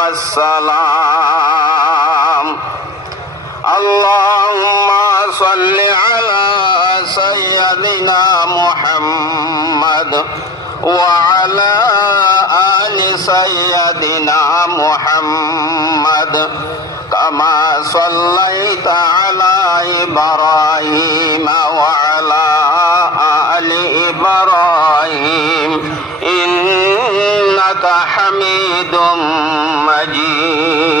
والسلام اللهم صل على سيدنا محمد وعلى آل سيدنا محمد كما صليت على إبراهيم وعلى آل إبراهيم إنك حميد مجيد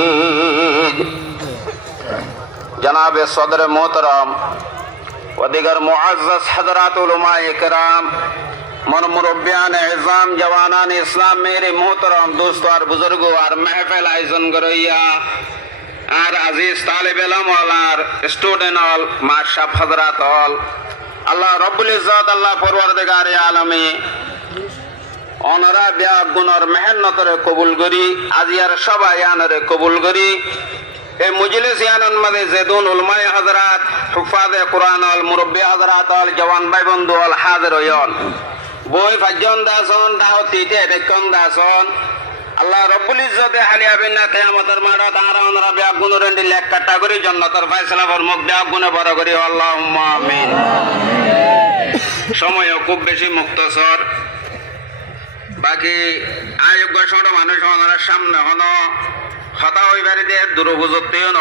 जनाब सदर मोहतरम व दिगर मुअज़्ज़ज़ हज़रात उलमाए किराम मन मुरब्बियान इज़ाम जवानान इस्लाम मेरे मोहतरम दोस्तों और बुजुर्गों और महफिल आयोजन करैया और अजीज तालिब इल्म और स्टूडेंट ऑल माशाअल्लाह हज़रात ऑल अल्लाह रब्बुल इज्जत अल्लाह परवरदिगार आलमी ओनरा ब्या गुनर मेहनत रे कबूल करी आजियार सबायान रे कबूल करी ए मुजलिस यानन मदे ज़ैदुन उलमाए हज़रात हुफ़ाज़े कुरान अल मुरब्बी हज़रात अल जवान भाई बंधु अल हाज़िर होयन बोय फज्जन दासन दाओ तीते देखन दासन अल्लाह रब्बुल इज्जत हालिया बिना कियामतर माड़ा तारा ओनरा ब्या गुनरेंडी लेक कैटेगरी जन्नतर फैसला फरमुक ब्या गुने बড় करी अल्लाहुम्मा आमीन समय खूब बेশি मुख्तसर बाकी आयोग्य ছোট মানুষ ওনারা সামনে হনো হতা হইবারে দে দুরবুজতেও ন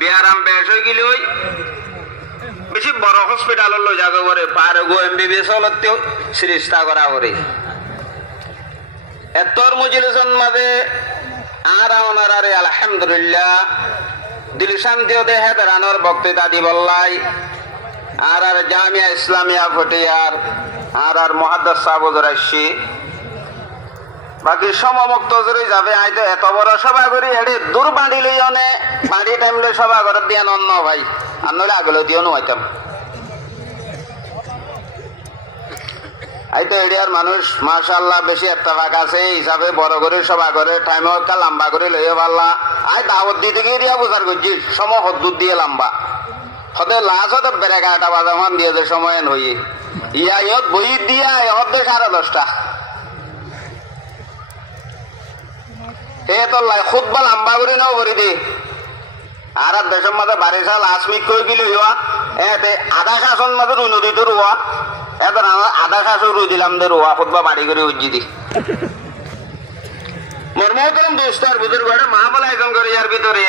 বিয়ারাম বেশ হই গিলই বেশি বড় হসপিটাল লই যাবে করে পারে গো এমবিবিএস হলতেও সৃষ্টা করা করে এতর মুজলিসন মাঝে আর ওনারে আলহামদুলিল্লাহ দিল শান্তিও দেহে বেরানোর বক্তৃতা দিবল্লাই আর জামিয়া ইসলামিয়া ফটিয়ার আর মুহাদ্দিস সাহেব রাশি বাকি সমমুক্ত জরি যাবে আইতে এত বড় সভা করি এডি দূর বাঁধি লই অনে বাঁধি টাইম লই সভা করে দিয়া নন্ন ভাই আর নইলে আগলে দিও নো আইতাম আইতে এডিয়ার মানুষ মাশাআল্লাহ বেশি ইত্তেফাক আছে হিসাবে বড় করে সভা করে টাইমও একটা লম্বা করে লইও পারলা আই দাওয়াত দিতে গিয়ে দিয়া বুঝার করছি সময় হদ্দুর দিয়ে লম্বা হতে লাশ হতে বেড়ে 11টা বাজামান দিয়ে যে সময় হই ইয়া ইয়ত বই দিয়া হতে 10:30 তো খুতবা লম্বা করে নাও করে দে আর দেশের মাঝে বারিশাল আসমিক কই গিল এতে আধা শাসন মাঝে রুই নদীতে রুয়া এত আধা শাসন রুই দিলাম দে রুয়া খুতবা বাড়ি করে উজ্জি দি মোর মোহতরম দোস্ত আর বুজুর্গ মহাবল আয়োজন করে ইয়ার ভিতরে